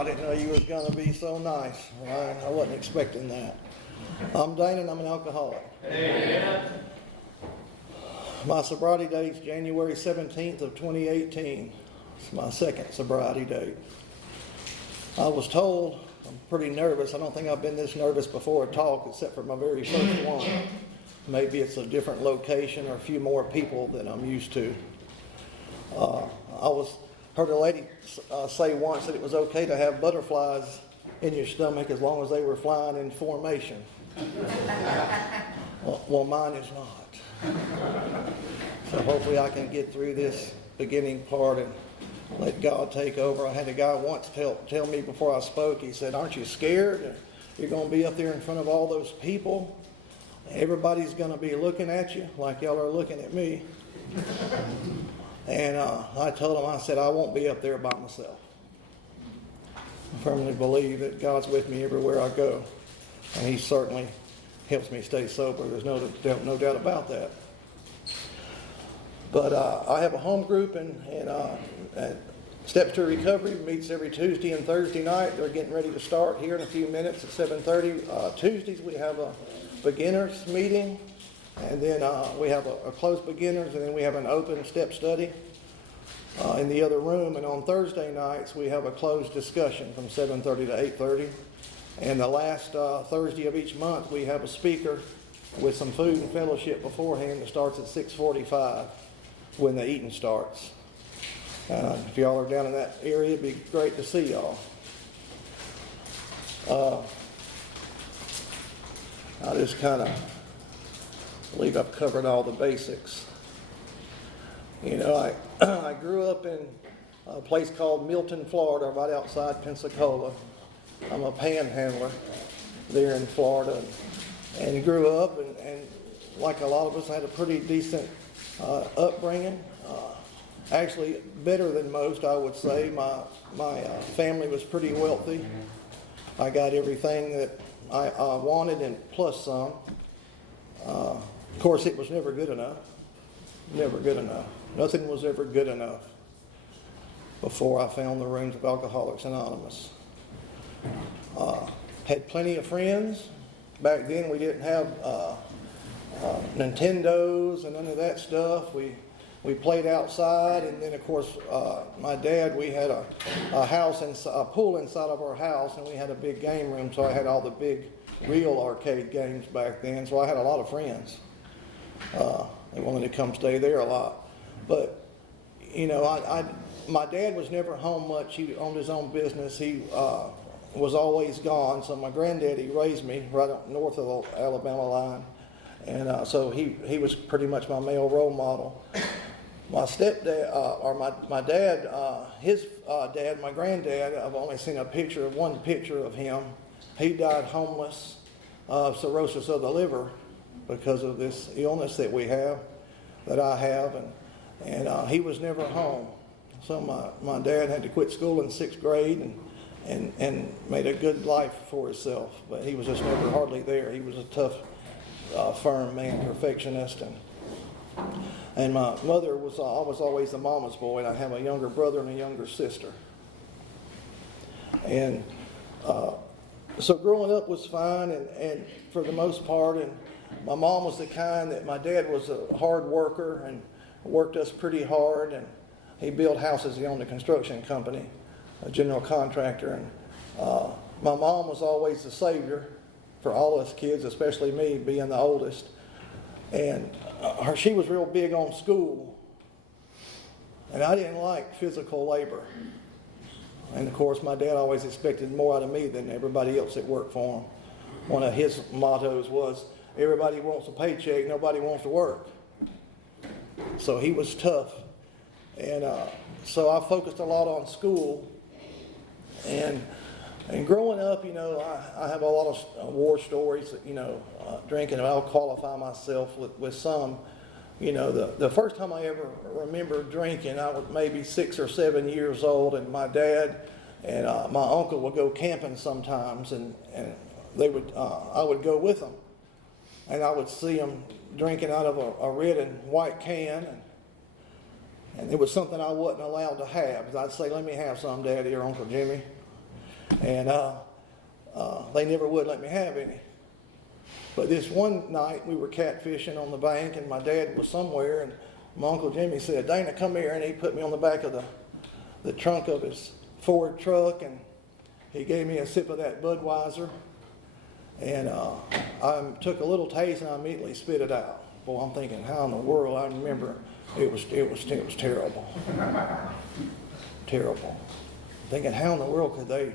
I didn't know you was going to be so nice. I wasn't expecting that. I'm Dane, and I'm an alcoholic. Amen. My sobriety date is January 17th of 2018. It's my second sobriety date. I was told, I'm pretty nervous. I don't think I've been this nervous before a talk except for my very first one. Maybe it's a different location or a few more people than I'm used to. Heard a lady say once that it was okay to have butterflies in your stomach as long as they were flying in formation. Well, mine is not. So hopefully I can get through this beginning part and let God take over. I had a guy once tell me before I spoke, he said, "Aren't you scared? You're going to be up there in front of all those people. Everybody's going to be looking at you like y'all are looking at me." And I told him, I said, I won't be up there by myself. I firmly believe that God's with me everywhere I go. And He certainly helps me stay sober. There's no doubt about that. But I have a home group and Steps to Recovery meets every Tuesday and Thursday night. They're getting ready to start here in a few minutes at 7:30. Tuesdays we have a beginners meeting. And then we have a closed beginners, and then we have an open step study in the other room. And on Thursday nights, we have a closed discussion from 7:30 to 8:30. And the last Thursday of each month, we have a speaker with some food and fellowship beforehand that starts at 6:45 when the eating starts. If y'all are down in that area, it'd be great to see y'all. I just kind of believe I've covered all the basics. You know, I grew up in a place called Milton, Florida, right outside Pensacola. I'm a panhandler there in Florida, and grew up and like a lot of us, I had a pretty decent upbringing. Actually, better than most, I would say. My family was pretty wealthy. I got everything that I wanted and plus some. Of course, it was never good enough. Never good enough. Nothing was ever good enough before I found the rooms of Alcoholics Anonymous. Had plenty of friends. Back then, we didn't have Nintendos and none of that stuff. We played outside, and then, of course, my dad, we had a house, a pool inside of our house, and we had a big game room, so I had all the big real arcade games back then, so I had a lot of friends. They wanted to come stay there a lot. But, you know, my dad was never home much. He owned his own business. He was always gone. So my granddaddy raised me right up north of the Alabama line. And so he was pretty much my male role model. My stepdad, or my dad, his dad, my granddad, I've only seen one picture of him. He died homeless of cirrhosis of the liver because of this illness that I have, and he was never home. So my dad had to quit school in 6th grade and made a good life for himself, but he was just never hardly there. He was a tough, firm man, perfectionist, and my mother was always the mama's boy, and I have a younger brother and a younger sister. And so growing up was fine, and for the most part, and my mom was the kind that my dad was a hard worker and worked us pretty hard, and he built houses. He owned a construction company, a general contractor, and my mom was always the savior for all us kids, especially me being the oldest. And she was real big on school, and I didn't like physical labor. And of course, my dad always expected more out of me than everybody else that worked for him. One of his mottos was, everybody wants a paycheck, nobody wants to work. So he was tough. And so I focused a lot on school. And growing up, you know, I have a lot of war stories, you know, drinking, and I'll qualify myself with some. You know, the first time I ever remember drinking, I was maybe 6 or 7 years old, and my dad and my uncle would go camping sometimes, and I would go with them, and I would see them drinking out of a red and white can, and it was something I wasn't allowed to have. I'd say, "Let me have some, Daddy or Uncle Jimmy." And they never would let me have any. But this one night we were catfishing on the bank, and my dad was somewhere, and my Uncle Jimmy said, "Dana, come here," and he put me on the back of the trunk of his Ford truck, and he gave me a sip of that Budweiser, and I took a little taste and I immediately spit it out. Boy, I'm thinking, how in the world? I remember it was terrible, terrible. Thinking, how in the world could they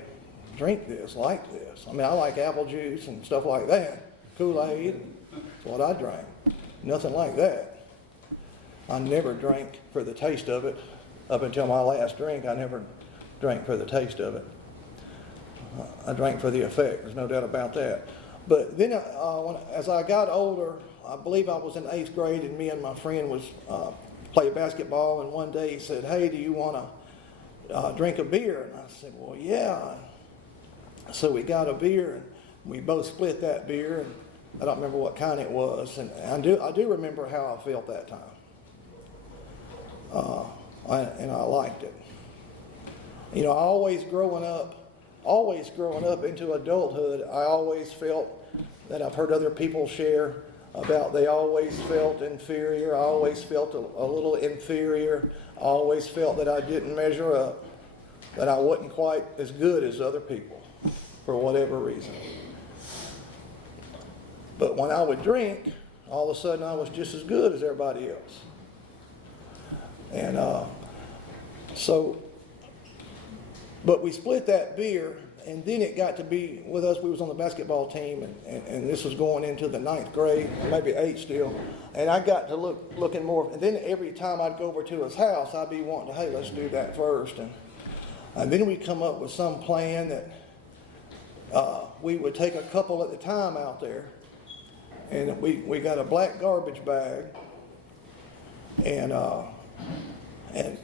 drink this like this? I mean, I like apple juice and stuff like that. Kool-Aid, that's what I drank. Nothing like that. I never drank for the taste of it. Up until my last drink, I never drank for the taste of it. I drank for the effect, there's no doubt about that. But then as I got older, I believe I was in 8th grade, and me and my friend was play basketball, and one day he said, "Hey, do you want to drink a beer?" And I said, "Well, yeah." So we got a beer, and we both split that beer, and I don't remember what kind it was, and I do remember how I felt that time. And I liked it. You know, always growing up into adulthood, I always felt that I've heard other people share about they always felt inferior. I always felt a little inferior. I always felt that I didn't measure up, that I wasn't quite as good as other people for whatever reason. But when I would drink, all of a sudden I was just as good as everybody else. And but we split that beer, and then it got to be with us. We was on the basketball team, and this was going into the 9th grade, maybe 8th still. And I got to looking more. And then every time I'd go over to his house, I'd be wanting to, hey, let's do that first. And then we'd come up with some plan that we would take a couple at the time out there. And we got a black garbage bag, and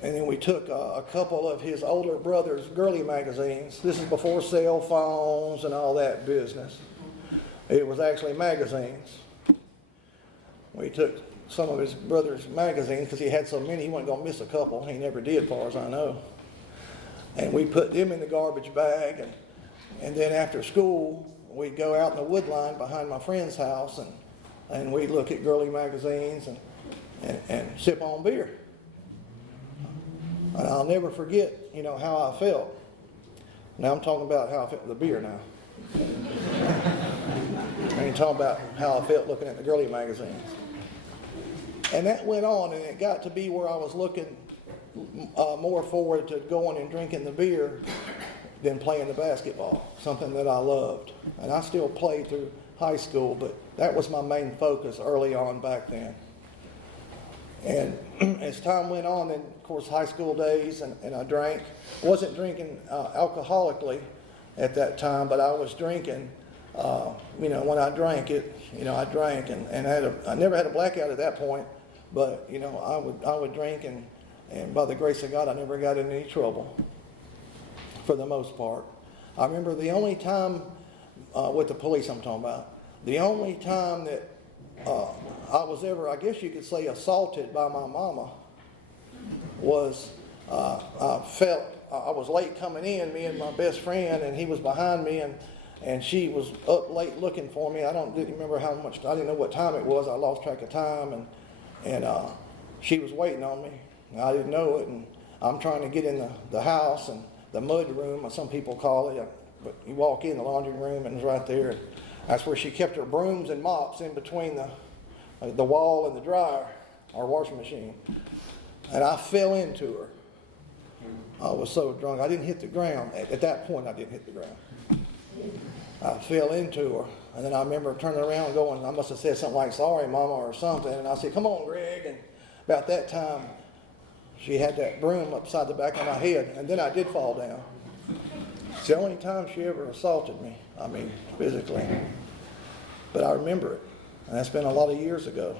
then we took a couple of his older brother's girly magazines. This is before cell phones and all that business. It was actually magazines. We took some of his brother's magazines because he had so many, he wasn't going to miss a couple. He never did, as far as I know. And we put them in the garbage bag, and then after school, we'd go out in the wood line behind my friend's house, and we'd look at girly magazines and sip on beer. And I'll never forget, you know, how I felt. Now I'm talking about how I felt with the beer now. I ain't talking about how I felt looking at the girly magazines. And that went on, and it got to be where I was looking more forward to going and drinking the beer than playing the basketball, something that I loved. And I still played through high school, but that was my main focus early on back then. And as time went on, then of course high school days, and I drank. Wasn't drinking alcoholically at that time, but I was drinking. You know, when I drank it, you know, I drank, and I never had a blackout at that point, but you know, I would drink, and by the grace of God, I never got in any trouble for the most part. I remember the only time with the police I'm talking about, the only time that I was ever, I guess you could say, assaulted by my mama was I was late coming in, me and my best friend, and he was behind me, and she was up late looking for me. Didn't remember how much, I didn't know what time it was. I lost track of time, and she was waiting on me. I didn't know it, and I'm trying to get in the house, and the mud room, some people call it, but you walk in the laundry room, and it's right there. That's where she kept her brooms and mops in between the wall and the dryer, or washing machine. And I fell into her. I was so drunk. I didn't hit the ground. At that point, I didn't hit the ground. I fell into her. And then I remember turning around going, I must have said something like, "Sorry, Mama," or something. And I said, "Come on, Greg." And about that time, she had that broom upside the back of my head. And then I did fall down. It's the only time she ever assaulted me. I mean, physically. But I remember it. And that's been a lot of years ago.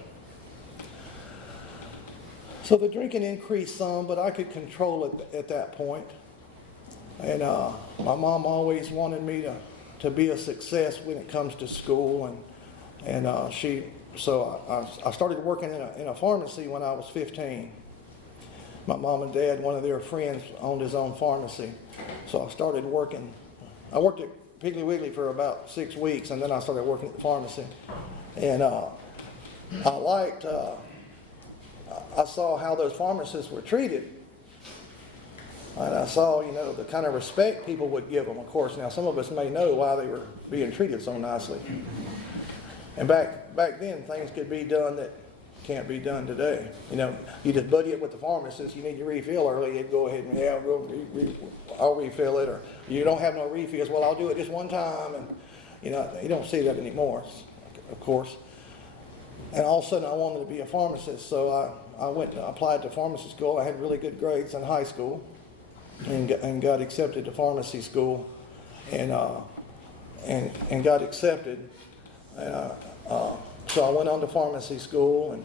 So the drinking increased some, but I could control it at that point. And my mom always wanted me to be a success when it comes to school. And so I started working in a pharmacy when I was 15. My mom and dad, one of their friends, owned his own pharmacy. So I started working I worked at Piggly Wiggly for about 6 weeks, and then I started working at the pharmacy. And I liked, I saw how those pharmacists were treated. And I saw, the kind of respect people would give them. Of course, now some of us may know why they were being treated so nicely. And back then, things could be done that can't be done today. You just buddy it with the pharmacist. You need your refill early. You'd go ahead and, I'll refill it. Or you don't have no refills. Well, I'll do it just one time. And, you don't see that anymore, of course. And all of a sudden, I wanted to be a pharmacist. So I went and applied to pharmacy school. I had really good grades in high school and got accepted to pharmacy school and got accepted. So I went on to pharmacy school and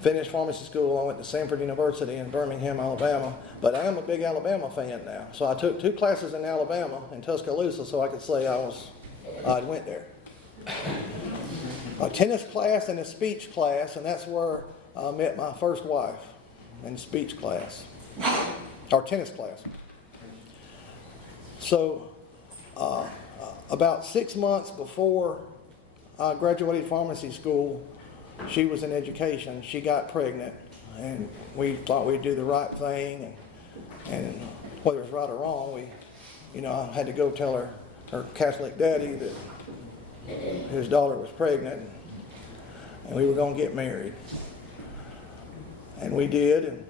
finished pharmacy school. I went to Samford University in Birmingham, Alabama. But I am a big Alabama fan now. So I took 2 classes in Alabama, in Tuscaloosa, so I could say I went there. A tennis class and a speech class, and that's where I met my first wife, in speech class, or tennis class. So about 6 months before I graduated pharmacy school, she was in education. She got pregnant, and we thought we'd do the right thing, and whether it's right or wrong, I had to go tell her Catholic daddy that his daughter was pregnant, and we were going to get married. And we did,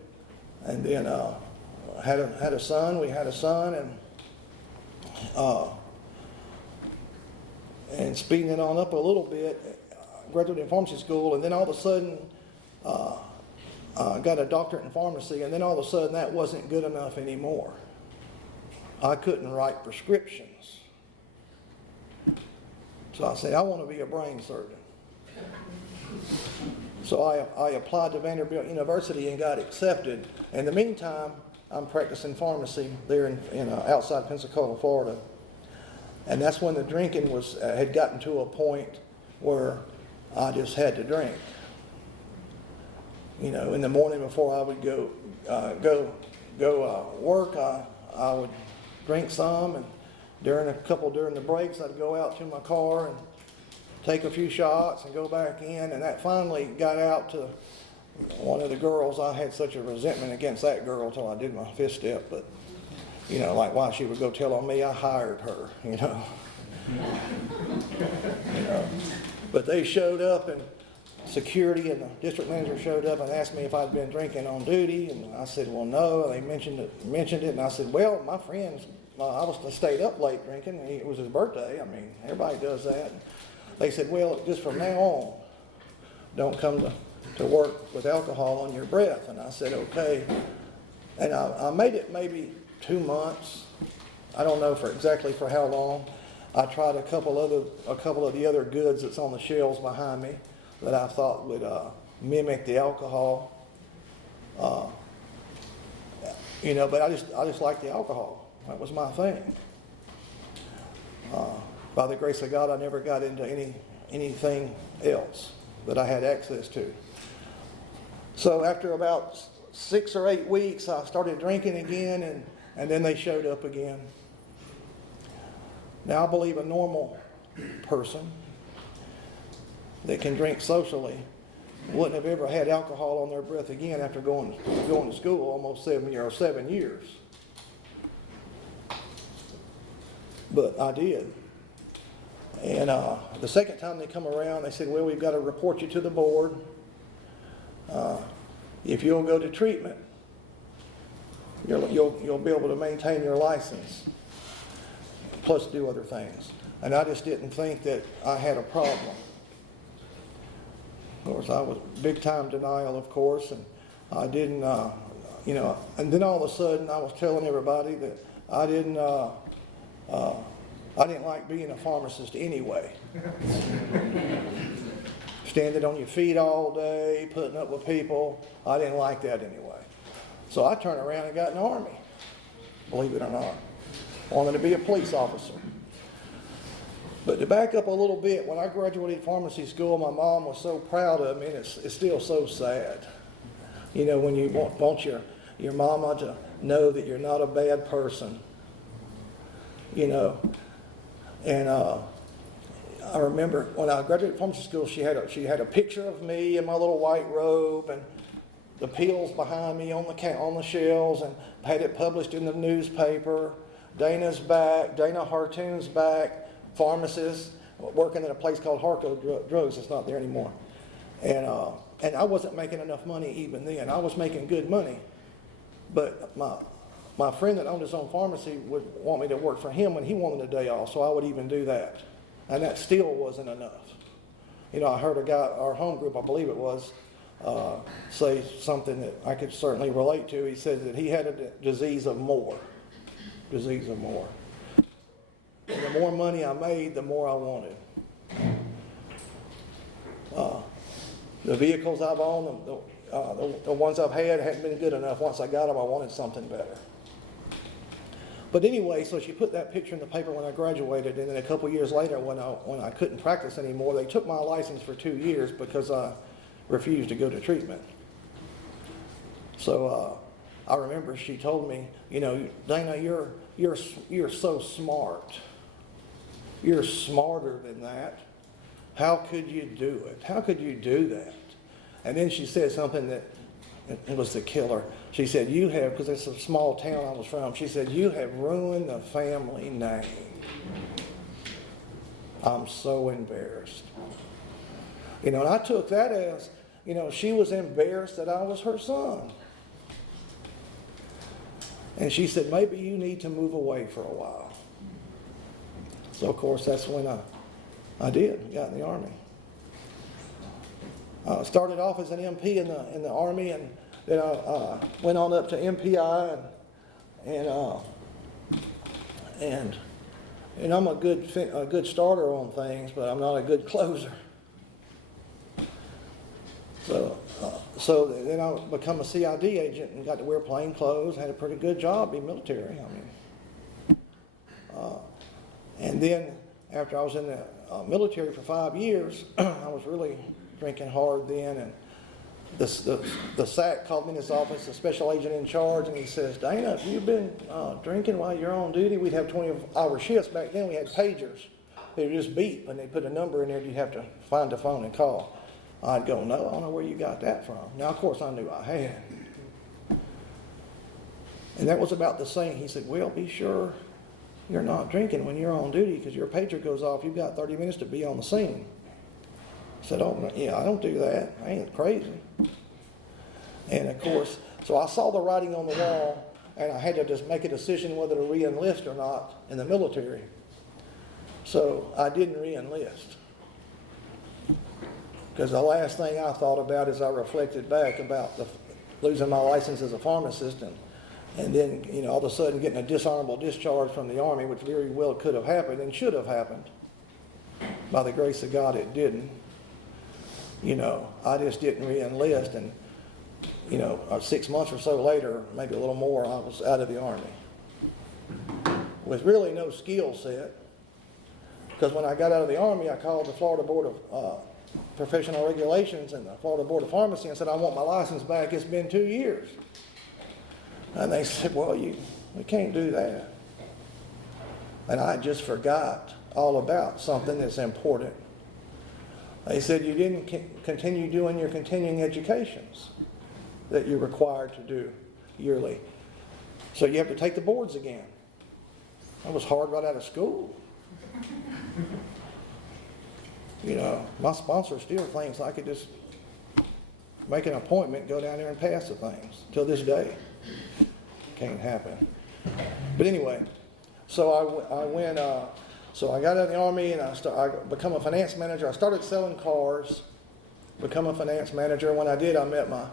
and then had a son. We had a son, and speeding it on up a little bit, graduated in pharmacy school, and then all of a sudden got a doctorate in pharmacy, and then all of a sudden that wasn't good enough anymore. I couldn't write prescriptions. So I said, I want to be a brain surgeon. So I applied to Vanderbilt University and got accepted. In the meantime, I'm practicing pharmacy there in outside Pensacola, Florida. And that's when the drinking had gotten to a point where I just had to drink. In the morning before I would go work, I would drink some, and during the breaks, I'd go out to my car and take a few shots and go back in, and that finally got out to one of the girls. I had such a resentment against that girl till I did my 5th step, but like why she would go tell on me, I hired her, But they showed up, and security and the district manager showed up and asked me if I'd been drinking on duty, and I said, well, no. And they mentioned it, and I said, well, my friends, I stayed up late drinking, and it was his birthday. I mean, everybody does that. They said, well, just from now on, don't come to work with alcohol on your breath. And I said, okay. And I made it maybe 2 months. I don't know exactly for how long. I tried a couple of the other goods that's on the shelves behind me that I thought would mimic the alcohol. But I just liked the alcohol. That was my thing. By the grace of God, I never got into anything else that I had access to. So after about 6 or 8 weeks, I started drinking again, and then they showed up again. Now, I believe a normal person that can drink socially wouldn't have ever had alcohol on their breath again after going to school almost 7 years. But I did. And the second time they come around, they said, well, we've got to report you to the board. If you'll go to treatment, you'll be able to maintain your license, plus do other things. And I just didn't think that I had a problem. Of course, I was big time denial, of course, and I didn't, and then all of a sudden I was telling everybody that I didn't like being a pharmacist anyway. Standing on your feet all day, putting up with people, I didn't like that anyway. So I turned around and got in the Army, believe it or not. Wanted to be a police officer. But to back up a little bit, when I graduated pharmacy school, my mom was so proud of me, and it's still so sad. When you want your mama to know that you're not a bad person. you know. And I remember when I graduated pharmacy school, she had a picture of me in my little white robe and the pills behind me on the shelves, and had it published in the newspaper. Dana's back, Dana Hartoon's back, pharmacist, working at a place called Harco Drugs. It's not there anymore. And I wasn't making enough money even then. I was making good money, but my friend that owned his own pharmacy would want me to work for him when he wanted a day off, so I would even do that. And that still wasn't enough. You know, I heard a guy, our home group, I believe it was, say something that I could certainly relate to. He said that he had a disease of more. Disease of more. And the more money I made, the more I wanted. The vehicles I've owned, the ones I've had hadn't been good enough. Once I got them, I wanted something better. But anyway, so she put that picture in the paper when I graduated, and then a couple years later, when I couldn't practice anymore, they took my license for 2 years because I refused to go to treatment. So I remember she told me, you know, Dana, you're so smart. You're smarter than that. How could you do it? How could you do that? And then she said something that it was the killer. She said, you have, because it's a small town I was from, she said, you have ruined the family name. I'm so embarrassed. You know, and I took that as, you know, she was embarrassed that I was her son. And she said, maybe you need to move away for a while. So, of course, that's when I did, got in the Army. I started off as an MP in the Army, and then I went on up to MPI, and I'm a good starter on things, but I'm not a good closer. So then I become a CID agent and got to wear plain clothes, had a pretty good job, be military. And then after I was in the military for 5 years, I was really drinking hard then, and the SAC called me in his office, the special agent in charge, and he says, Dana, have you been drinking while you're on duty? We'd have 20-hour shifts. Back then we had pagers. They would just beep, and they put a number in there, you'd have to find the phone and call. I'd go, no, I don't know where you got that from. Now, of course, I knew I had. And that was about the same. He said, well, be sure you're not drinking when you're on duty, because your pager goes off. You've got 30 minutes to be on the scene. I said, oh, yeah, I don't do that. I ain't crazy. And, of course, so I saw the writing on the wall, and I had to just make a decision whether to re-enlist or not in the military. So I didn't re-enlist. Because the last thing I thought about as I reflected back about losing my license as a pharmacist and then, you know, all of a sudden getting a dishonorable discharge from the Army, which very well could have happened and should have happened. By the grace of God, it didn't. You know, I just didn't re-enlist, and, you know, 6 months or so later, maybe a little more, I was out of the Army. With really no skill set. Because when I got out of the Army, I called the Florida Board of Professional Regulations and the Florida Board of Pharmacy and said, I want my license back. It's been 2 years. And they said, well, we can't do that. And I just forgot all about something that's important. They said you didn't continue doing your continuing educations that you're required to do yearly. So you have to take the boards again. That was hard right out of school. You know, my sponsor still thinks I could just make an appointment, go down there and pass the things. Till this day. Can't happen. But anyway, so I went, so I got out of the Army and I become a finance manager. I started selling cars, become a finance manager. When I did, I met my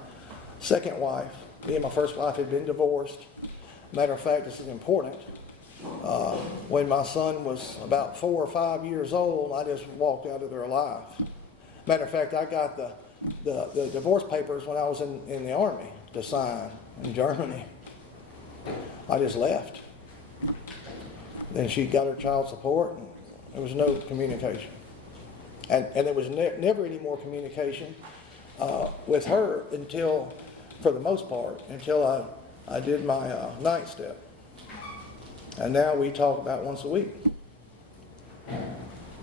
second wife. Me and my first wife had been divorced. Matter of fact, this is important. When my son was about 4 or 5 years old, I just walked out of their life. Matter of fact, I got the divorce papers when I was in the Army to sign in Germany. I just left. Then she got her child support, and there was no communication. And there was never any more communication with her until, for the most part, until I did my ninth step. And now we talk about once a week.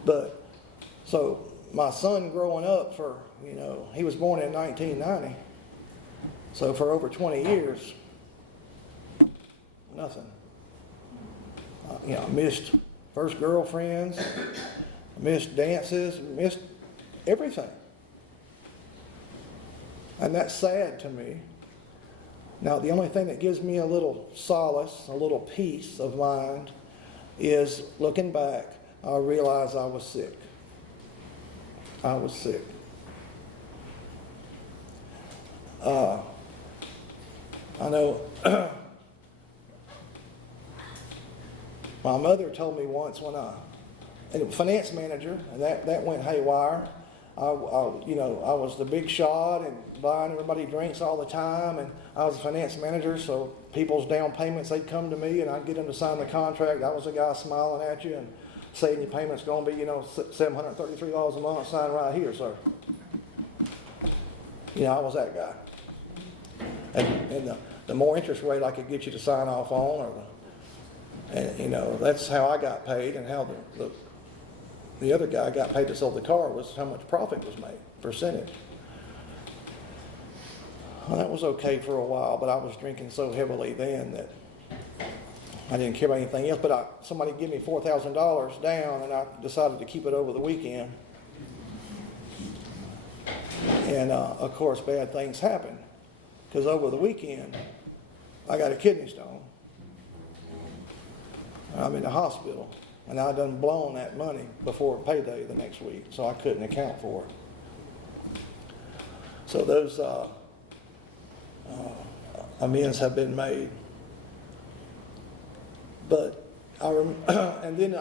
But, so my son growing up he was born in 1990. So for over 20 years, nothing. I missed first girlfriends, missed dances, missed everything. And that's sad to me. Now, the only thing that gives me a little solace, a little peace of mind, is looking back, I realize I was sick. I was sick. I know my mother told me once and a finance manager, and that went haywire. I was the big shot and buying everybody drinks all the time, and I was a finance manager, so people's down payments, they'd come to me and I'd get them to sign the contract. I was the guy smiling at you and saying your payment's going to be, $733 a month, sign right here, sir. I was that guy. And the more interest rate I could get you to sign off on, that's how I got paid, and how the other guy got paid to sell the car was how much profit was made, percentage. Well, that was okay for a while, but I was drinking so heavily then that I didn't care about anything else. But somebody gave me $4,000 down, and I decided to keep it over the weekend. And of course, bad things happened, because over the weekend I got a kidney stone. I'm in the hospital, and I done blown that money before payday the next week, so I couldn't account for it. So those amends have been made. But and then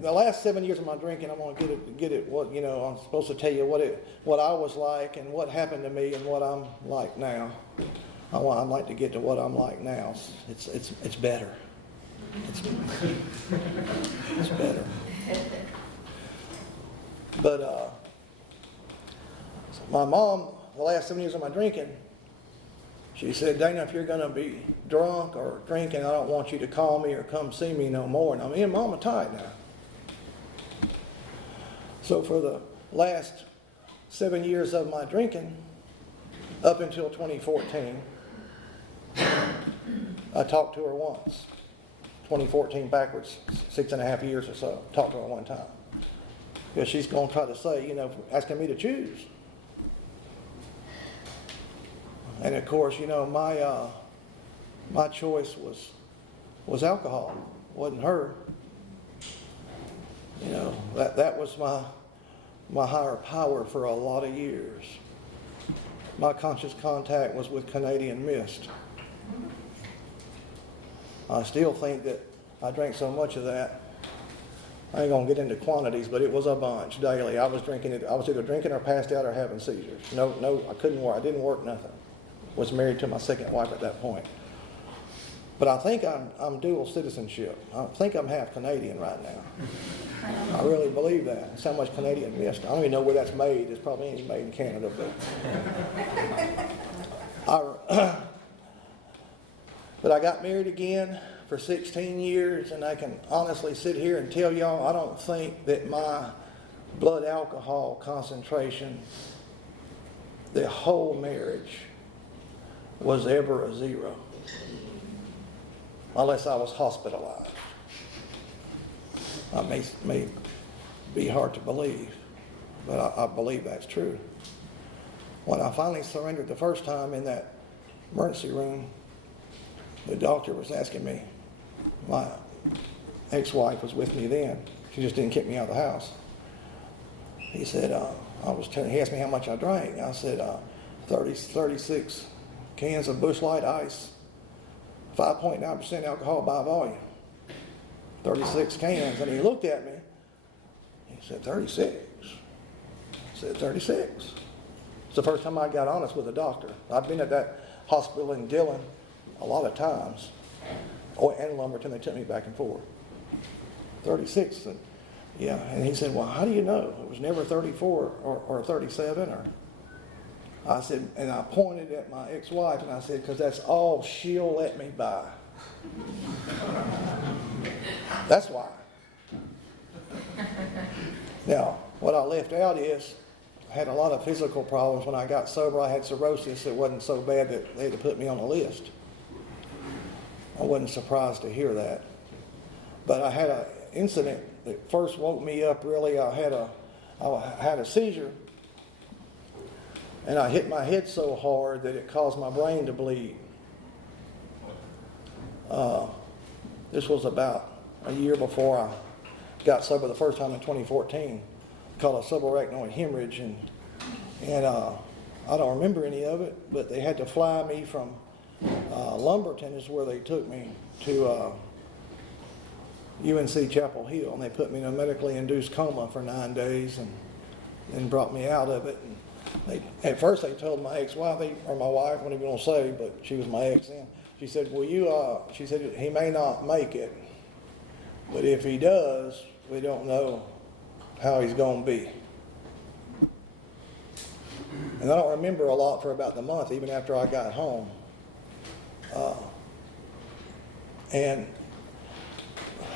the last 7 years of my drinking, I'm going to get it. What I'm supposed to tell you what I was like and what happened to me and what I'm like now. I'd like to get to what I'm like now. It's better. It's better. But my mom, the last 7 years of my drinking, she said, Dana, if you're going to be drunk or drinking, I don't want you to call me or come see me no more. Now, me and Mom are tight now. So for the last 7 years of my drinking, up until 2014, I talked to her once. 2014 backwards, 6.5 years or so. Talked to her one time. Because she's going to try to say, asking me to choose. And of course, my choice was alcohol. Wasn't her. That was my higher power for a lot of years. My conscious contact was with Canadian Mist. I still think that I drank so much of that. I ain't gonna get into quantities, but it was a bunch daily. I was drinking it. I was either drinking or passed out or having seizures. No, I couldn't work. I didn't work nothing. Was married to my second wife at that point. But I think I'm dual citizenship. I think I'm half Canadian right now. I really believe that. It's how much Canadian Mist. I don't even know where that's made. It's probably ain't made in Canada, but I got married again for 16 years, and I can honestly sit here and tell y'all I don't think that my blood alcohol concentration, the whole marriage, was ever a zero. Unless I was hospitalized. It may be hard to believe, but I believe that's true. When I finally surrendered the first time in that emergency room, the doctor was asking me, my ex-wife was with me then, she just didn't kick me out of the house. He said, he asked me how much I drank. I said, 36 cans of Busch Light Ice, 5.9% alcohol by volume. 36 cans. And he looked at me. He said, 36. I said, 36. It's the first time I got honest with a doctor. I've been at that hospital in Dillon a lot of times. And Lumberton, they took me back and forth. 36. And, yeah. And he said, well, how do you know? It was never 34 or 37 or... I said, and I pointed at my ex-wife and I said, because that's all she'll let me buy. That's why. Now, what I left out is I had a lot of physical problems when I got sober. I had cirrhosis. It wasn't so bad that they had to put me on the list. I wasn't surprised to hear that. But I had an incident that first woke me up really. I had a seizure, and I hit my head so hard that it caused my brain to bleed. This was about a year before I got sober the first time in 2014, called a subarachnoid hemorrhage, and I don't remember any of it, but they had to fly me from Lumberton is where they took me to UNC Chapel Hill, and they put me in a medically induced coma for 9 days, and then brought me out of it. And at first they told my ex-wife, or my wife, I wasn't even gonna say, but she was my ex then. She said, she said, he may not make it, but if he does, we don't know how he's gonna be. And I don't remember a lot for about the month, even after I got home. And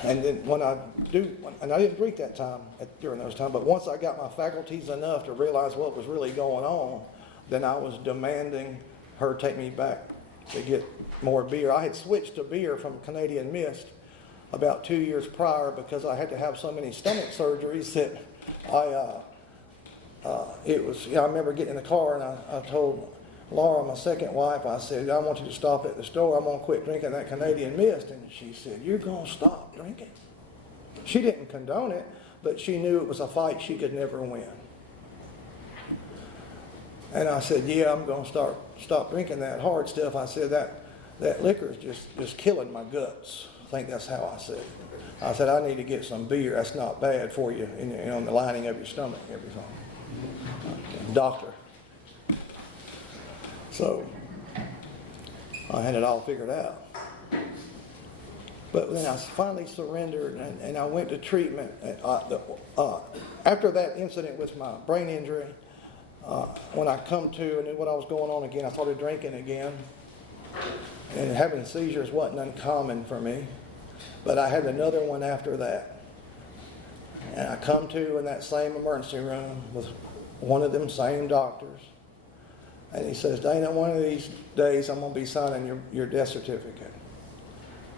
then and I didn't drink that time during those times, but once I got my faculties enough to realize what was really going on, then I was demanding her take me back to get more beer. I had switched to beer from Canadian Mist about 2 years prior because I had to have so many stomach surgeries that I remember getting in the car and I told Laura, my second wife, I said, I want you to stop at the store. I'm going to quit drinking that Canadian Mist. And she said, you're going to stop drinking? She didn't condone it, but she knew it was a fight she could never win. And I said, yeah, I'm going to stop drinking that hard stuff. I said, that liquor is just killing my guts. I think that's how I said it. I said, I need to get some beer. That's not bad for you, in the lining of your stomach and everything. Doctor. So I had it all figured out. But then I finally surrendered and I went to treatment. After that incident with my brain injury, when I come to and knew what I was going on again, I started drinking again. And having seizures wasn't uncommon for me. But I had another one after that. And I come to in that same emergency room with one of them same doctors. And he says, Dana, one of these days I'm going to be signing your death certificate.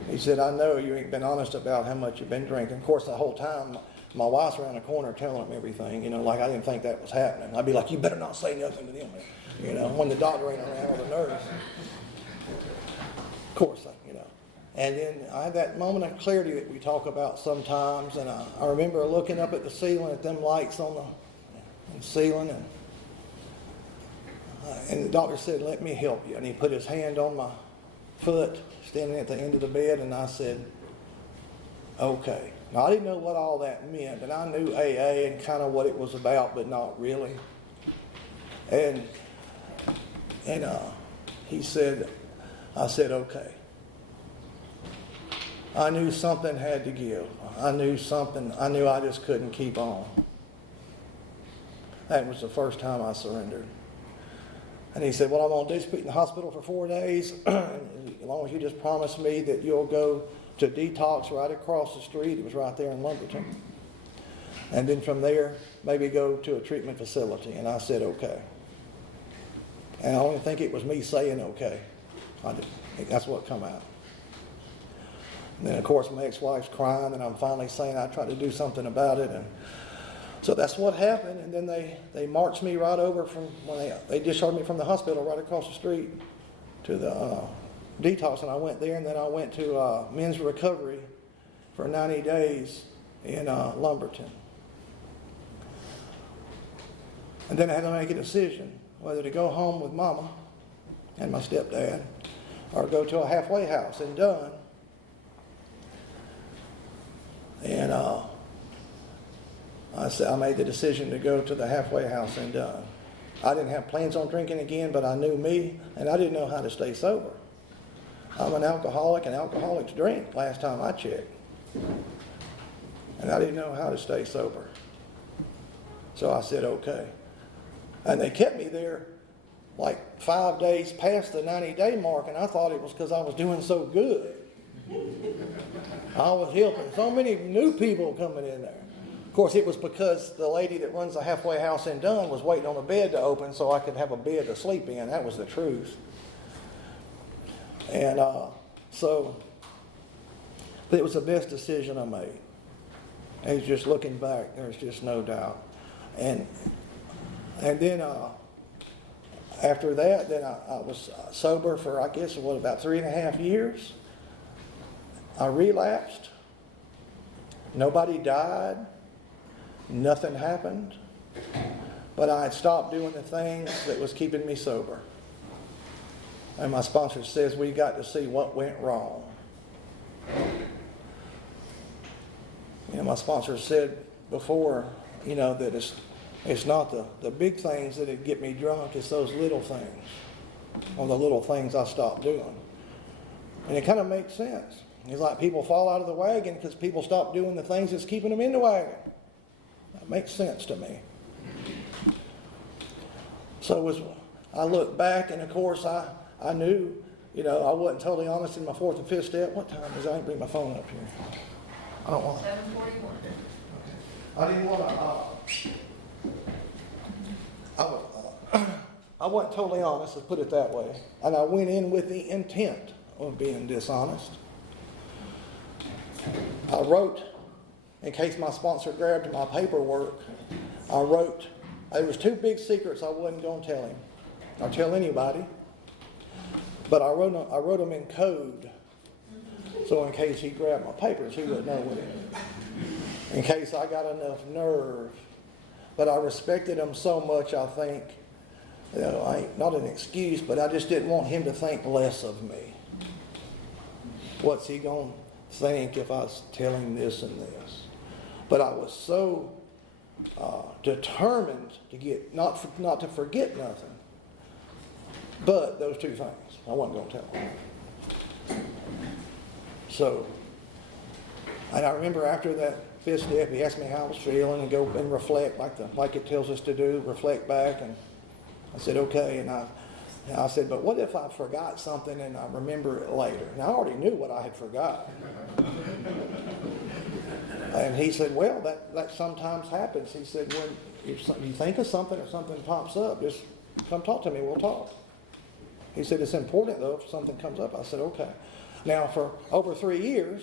He said, I know you ain't been honest about how much you've been drinking. Of course, the whole time, my wife's around the corner telling him everything, like I didn't think that was happening. I'd be like, you better not say nothing to them, when the doctor ain't around or the nurse. Of course, And then I had that moment of clarity that we talk about sometimes, and I remember looking up at the ceiling at them lights on the ceiling, and the doctor said, let me help you. And he put his hand on my foot, standing at the end of the bed, and I said, okay. Now, I didn't know what all that meant, and I knew AA and kind of what it was about, but not really. And he said, I said, okay. I knew something had to give. I knew I just couldn't keep on. That was the first time I surrendered. And he said, what I'm going to do is put you in the hospital for 4 days, as long as you just promise me that you'll go to detox right across the street. It was right there in Lumberton. And then from there, maybe go to a treatment facility. And I said, okay. And I only think it was me saying okay. That's what come out. And then, of course, my ex-wife's crying, and I'm finally saying I tried to do something about it. And so that's what happened. And then they marched me right over from when they discharged me from the hospital right across the street to the detox. And I went there, and then I went to men's recovery for 90 days in Lumberton. And then I had to make a decision whether to go home with Mama and my stepdad or go to a halfway house in Dunn. And I made the decision to go to the halfway house in Dunn. I didn't have plans on drinking again, but I knew me, and I didn't know how to stay sober. I'm an alcoholic, and alcoholics drink last time I checked. And I didn't know how to stay sober. So I said, okay. And they kept me there like 5 days past the 90-day mark, and I thought it was because I was doing so good. I was helping so many new people coming in there. Of course, it was because the lady that runs the halfway house in Dunn was waiting on a bed to open so I could have a bed to sleep in. That was the truth. And so it was the best decision I made. And just looking back, there's just no doubt. And then after that, then I was sober for, I guess, about 3.5 years. I relapsed. Nobody died. Nothing happened. But I had stopped doing the things that was keeping me sober. And my sponsor says we got to see what went wrong. You know, my sponsor said before, you know, that it's not the big things that get me drunk, it's those little things. Or the little things I stopped doing. And it kind of makes sense. It's like people fall out of the wagon because people stop doing the things that's keeping them in the wagon. That makes sense to me. So as I look back, and of course I knew, you know, I wasn't totally honest in my fourth and fifth step. What time is it? I didn't bring my phone up here. I don't want. 7:41. I didn't want to. I wasn't totally honest. Let's put it that way. And I went in with the intent of being dishonest. I wrote, in case my sponsor grabbed my paperwork, I wrote, there was 2 big secrets I wasn't going to tell him, or tell anybody, but I wrote them in code, so in case he grabbed my papers, he would know what in case I got enough nerve. But I respected him so much, I think, you know, not an excuse, but I just didn't want him to think less of me. What's he going to think if I was telling this and this? But I was so determined to get not to forget nothing, but those 2 things I wasn't going to tell him. So, and I remember after that 5th step, he asked me how I was feeling and go and reflect like it tells us to do, reflect back, and I said okay, and I said, but what if I forgot something and I remember it later? And I already knew what I had forgotten. And he said, well, that sometimes happens. He said, when you think of something or something pops up, just come talk to me, we'll talk. He said, it's important though if something comes up. I said, okay. Now for over 3 years,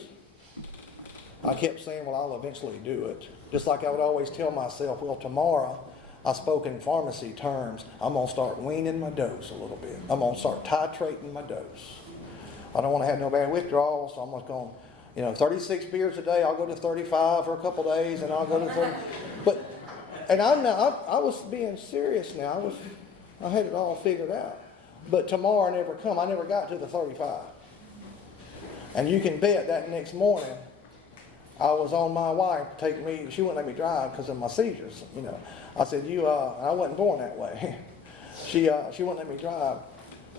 I kept saying, well, I'll eventually do it. Just like I would always tell myself, well, tomorrow, I spoke in pharmacy terms, I'm going to start weaning my dose a little bit. I'm going to start titrating my dose. I don't want to have no bad withdrawals, so I'm just going, 36 beers a day, I'll go to 35 for a couple days, and I'll go to 30. And I was being serious now. I had it all figured out. But tomorrow never come. I never got to the 35. And you can bet that next morning, I was on my wife to take me. She wouldn't let me drive because of my seizures. I said, I wasn't born that way. She wouldn't let me drive.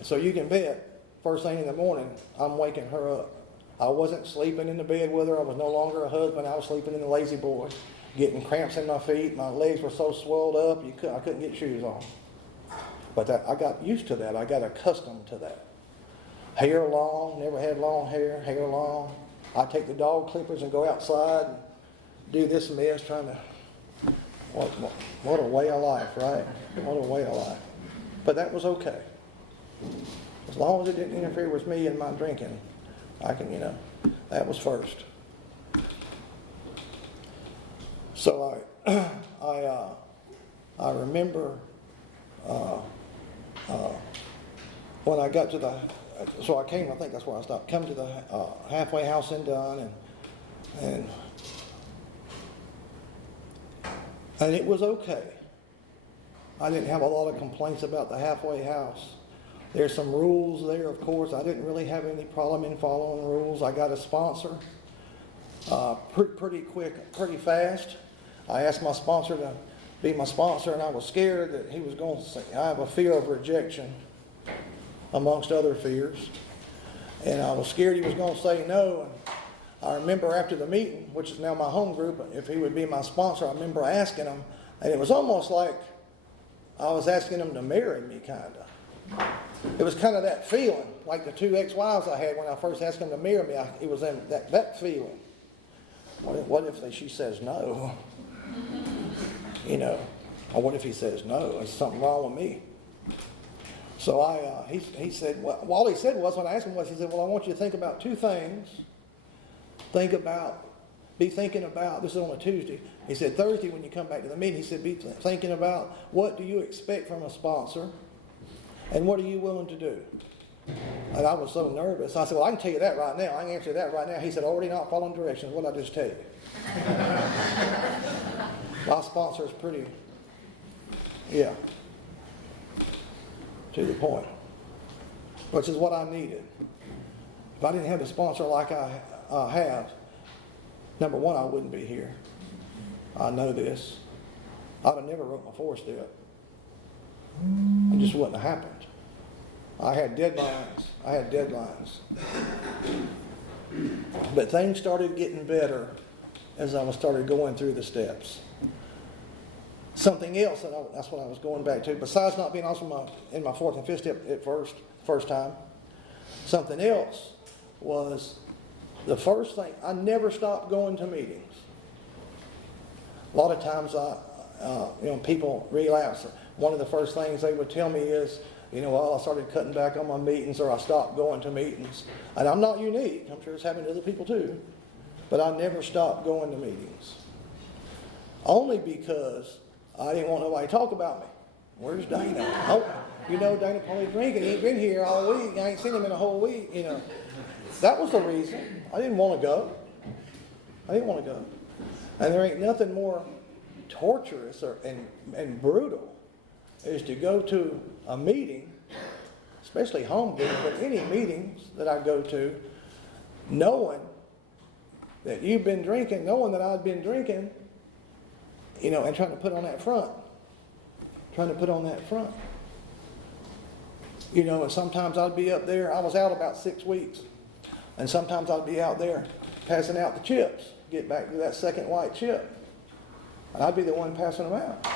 So you can bet, first thing in the morning, I'm waking her up. I wasn't sleeping in the bed with her. I was no longer a husband. I was sleeping in the lazy boy, getting cramps in my feet. My legs were so swelled up, I couldn't get shoes on. But I got used to that. I got accustomed to that. Hair long, never had long hair, hair long. I take the dog clippers and go outside and do this mess trying to, what a way of life, right? What a way of life. But that was okay. As long as it didn't interfere with me and my drinking, I can, that was first. So I remember when I got to so I came, I think that's where I stopped, come to the halfway house in Dunn, and it was okay. I didn't have a lot of complaints about the halfway house. There's some rules there, of course. I didn't really have any problem in following rules. I got a sponsor pretty quick, pretty fast. I asked my sponsor to be my sponsor, and I was scared that he was going to say, I have a fear of rejection, amongst other fears. And I was scared he was going to say no. And I remember after the meeting, which is now my home group, if he would be my sponsor, I remember asking him, and it was almost like I was asking him to marry me, kind of. it was kind of that feeling, like the 2 ex-wives I had when I first asked them to marry me. It was in that feeling. What if she says no? You know, or what if he says no? There's something wrong with me. So he said, well, all he said was, when I asked him, he said, well, I want you to think about 2 things. Be thinking about, this is on a Tuesday. He said, Thursday when you come back to the meeting, he said, be thinking about what do you expect from a sponsor and what are you willing to do? And I was so nervous. I said, well, I can tell you that right now. I can answer that right now. He said, already not following directions. What did I just tell you? My sponsor is pretty, to the point, which is what I needed. If I didn't have a sponsor like I have, number one, I wouldn't be here. I know this. I'd have never wrote my 4-step. It just wouldn't have happened. I had deadlines. But things started getting better as I started going through the steps. Something else, that's what I was going back to, besides not being awesome in my 4th and 5th step at first time, something else was the first thing, I never stopped going to meetings. A lot of times, people relapse. One of the first things they would tell me is, well, I started cutting back on my meetings or I stopped going to meetings. And I'm not unique. I'm sure it's happened to other people too. But I never stopped going to meetings. Only because I didn't want nobody to talk about me. Where's Dana? Oh, Dana probably drinking. He ain't been here all week. I ain't seen him in a whole week, That was the reason. I didn't want to go. And there ain't nothing more torturous and brutal is to go to a meeting, especially home meetings, but any meetings that I go to, knowing that you've been drinking, knowing that I've been drinking, and trying to put on that front. And sometimes I'd be up there, I was out about 6 weeks, and sometimes I'd be out there passing out the chips, get back to that 2nd white chip, and I'd be the one passing them out.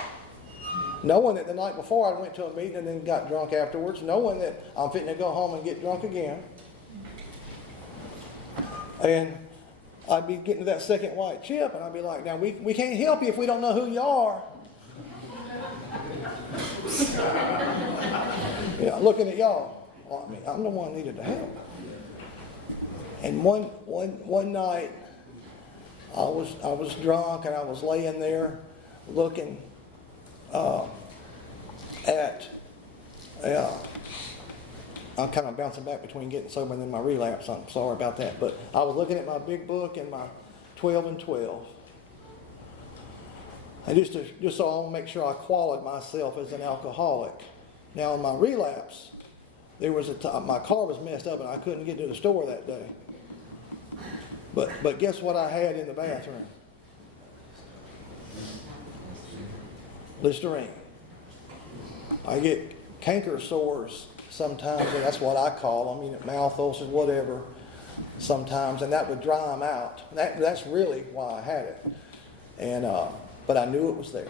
Knowing that the night before I went to a meeting and then got drunk afterwards, knowing that I'm fitting to go home and get drunk again. And I'd be getting to that 2nd white chip, and I'd be like, now we can't help you if we don't know who you are. Looking at y'all, I'm the one that needed to help. And one night, I was drunk and I was laying there looking I'm kind of bouncing back between getting sober and then my relapse. I'm sorry about that. But I was looking at my big book and my 12 and 12. And just so I want to make sure I qualified myself as an alcoholic. Now in my relapse, there was my car was messed up and I couldn't get to the store that day. But guess what I had in the bathroom? Listerine. I get canker sores sometimes, and that's what I call them, mouth ulcers, whatever, sometimes, and that would dry them out. That's really why I had it. And but I knew it was there.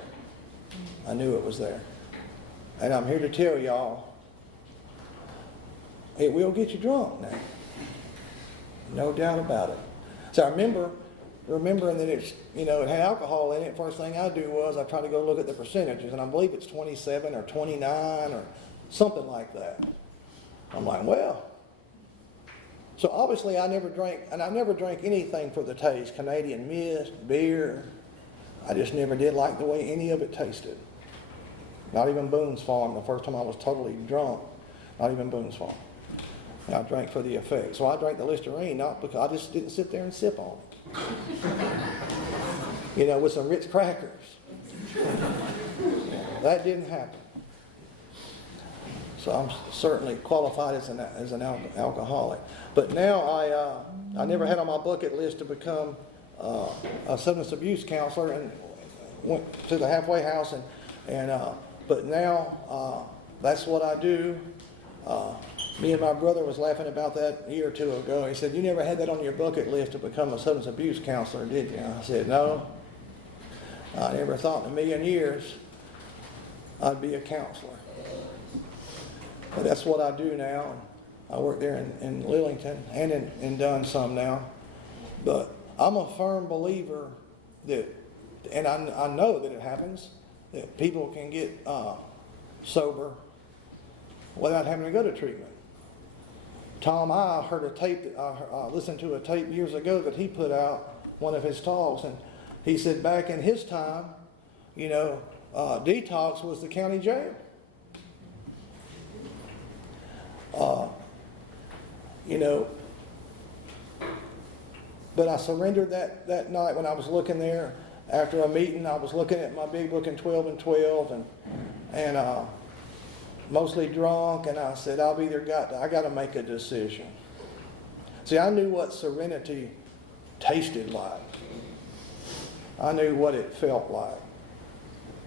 And I'm here to tell y'all, it will get you drunk now. No doubt about it. So I remembering that it had alcohol in it. First thing I do was I try to go look at the percentages, and I believe it's 27 or 29 or something like that. I'm like, well. So obviously I never drank anything for the taste. Canadian Mist, beer. I just never did like the way any of it tasted. Not even Boone's Farm. The first time I was totally drunk, not even Boone's Farm. And I drank for the effect. So I drank the Listerine, not because I just didn't sit there and sip on it. With some Ritz crackers. That didn't happen. So I'm certainly qualified as an alcoholic. But now I never had on my bucket list to become a substance abuse counselor, and went to the halfway house, but now that's what I do. Me and my brother was laughing about that a year or two ago. He said, "You never had that on your bucket list to become a substance abuse counselor, did you?" I said, "No. I never thought in a million years I'd be a counselor." But that's what I do now. And I work there in Lillington and in Dunn some now. But I'm a firm believer that, and I know that it happens, that people can get sober without having to go to treatment. Tom, I heard a tape, I listened to a tape years ago that he put out, one of his talks, and he said back in his time, detox was the county jail. But I surrendered that night when I was looking there. After a meeting, I was looking at my big book in 12 and 12 and mostly drunk, and I said, I got to make a decision. See, I knew what serenity tasted like. I knew what it felt like.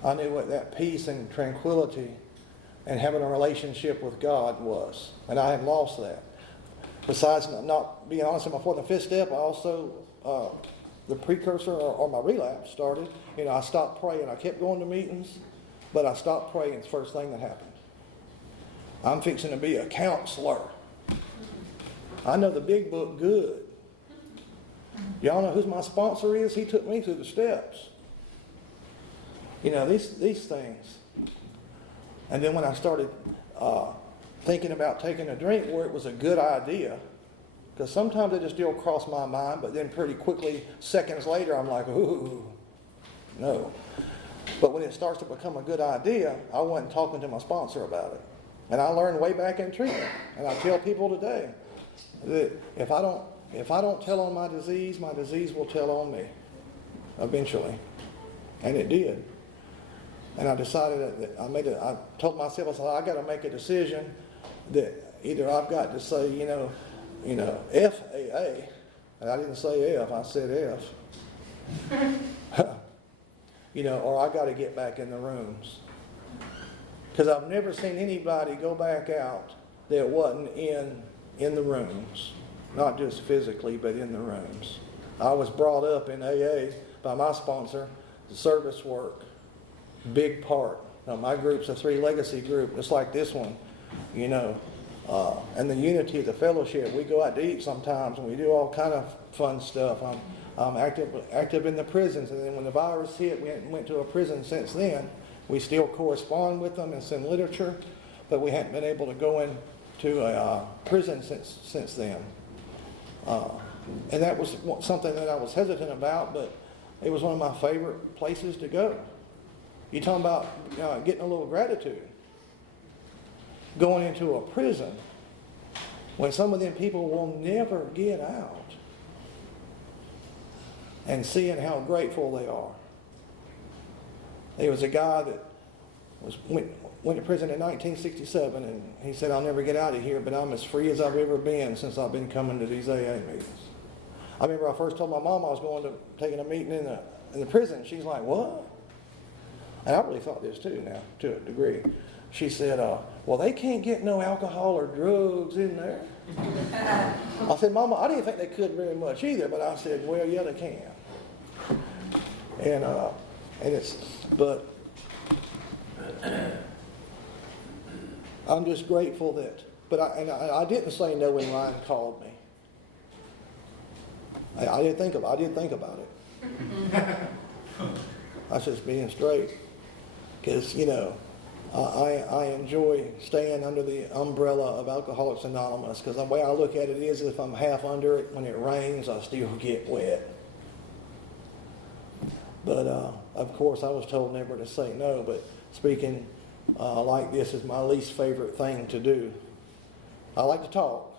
I knew what that peace and tranquility and having a relationship with God was. And I had lost that. Besides not being honest in my fourth and fifth step, I also, the precursor or my relapse started. I stopped praying. I kept going to meetings, but I stopped praying. It's the first thing that happened. I'm fixing to be a counselor. I know the big book good. Y'all know who my sponsor is? He took me through the steps. These things. And then when I started thinking about taking a drink where it was a good idea, because sometimes it just still crossed my mind, but then pretty quickly, seconds later, I'm like, ooh, no. But when it starts to become a good idea, I went talking to my sponsor about it. And I learned way back in treatment. And I tell people today that if I don't tell on my disease will tell on me eventually. And it did. And I decided that I told myself, I said, I got to make a decision that either I've got to say, FAA, and I didn't say F, I said F. Or I got to get back in the rooms. Because I've never seen anybody go back out that wasn't in the rooms. Not just physically, but in the rooms. I was brought up in AA by my sponsor, the service work. Big part. Now, my group's a 3 legacy group, just like this one, and the unity of the fellowship. We go out to eat sometimes, and we do all kind of fun stuff. I'm active in the prisons, and then when the virus hit, we hadn't went to a prison since then. We still correspond with them and send literature, but we hadn't been able to go into a prison since then. And that was something that I was hesitant about, but it was one of my favorite places to go. You're talking about getting a little gratitude. Going into a prison when some of them people will never get out, and seeing how grateful they are. There was a guy that went to prison in 1967, and he said, I'll never get out of here, but I'm as free as I've ever been since I've been coming to these AA meetings. I remember I first told my mom I was taking a meeting in the prison. She's like, what? And I really thought this too now, to a degree. She said, well, they can't get no alcohol or drugs in there. I said, Mama, I didn't think they could very much either, but I said, well, yeah, they can. But I'm just grateful that, but I didn't say no when Ryan called me. I did think about it. I was just being straight. Because, I enjoy staying under the umbrella of Alcoholics Anonymous, because the way I look at it is if I'm half under it, when it rains, I still get wet. But, of course, I was told never to say no, but speaking like this is my least favorite thing to do. I like to talk,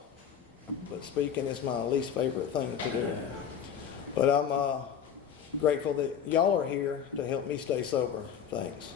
but speaking is my least favorite thing to do. But I'm grateful that y'all are here to help me stay sober. Thanks.